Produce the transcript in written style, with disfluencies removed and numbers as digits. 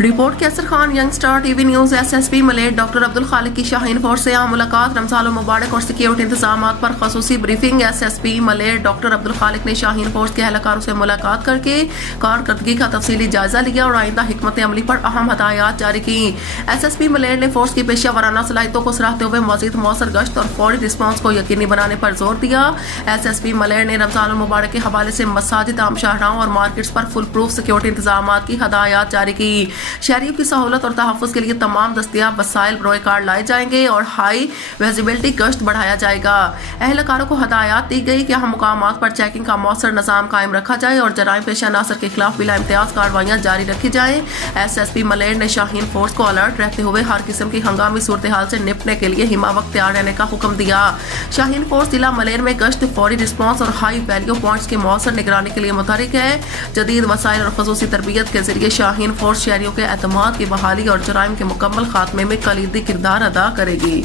Report کیسر Khan young star T V news S S P millet doctor Abdul Khaliq کی شاہین force سے عام ملاقات رمضان المبارک اور سیکیورٹی انتظامات پر خصوصی briefing S S P millet doctor Abdul Khaliq نے شاہین فورس کے اہلکاروں سے ملاقات کر کے کارکردگی کا تفصیلی جائزہ لیا اور آئندہ حکمت عملی پر اہم ہدایات جاری کی۔ ایس ایس پی ملیٹ نے فورس کی پیشہ ورانہ صلاحیتوں کو سراہتے ہوئے مزید مؤثر گشت اور فوری رسپانس کو یقینی بنانے پر زور دیا۔ ایس ایس پی ملیٹ نے رمضان المبارک کے حوالے سے مساجد، عام شاہراہوں اور مارکیٹس پر فل پروف سیکیورٹی انتظامات کی ہدایات جاری کی۔ شہریوں کی سہولت اور تحفظ کے لیے تمام دستیاب وسائل بروئے کار لائے جائیں گے اور ہائی ویزیبلٹی گشت بڑھایا جائے گا۔ اہلکاروں کو ہدایات دی گئی کہ اہم مقامات پر چیکنگ کا مؤثر نظام قائم رکھا جائے اور جرائم پیشہ عناصر کے خلاف بلا امتیاز کارروائیاں جاری رکھی جائیں۔ ایس ایس پی ملیٹ نے شاہین فورس کو الرٹ رہتے ہوئے ہر قسم کی ہنگامی صورتحال سے نپٹنے کے لیے ہمہ وقت تیار رہنے کا حکم دیا۔ شاہین فورس ضلع ملیر میں گشت، فوری رسپانس اور ہائی ویلیو پوائنٹس کی مؤثر نگرانی کے لیے متحرک ہے۔ جدید وسائل اور خصوصی تربیت کے ذریعے شاہین فورس شہریوں کے اعتماد کی بحالی اور جرائم کے مکمل خاتمے میں کلیدی کردار ادا کرے گی۔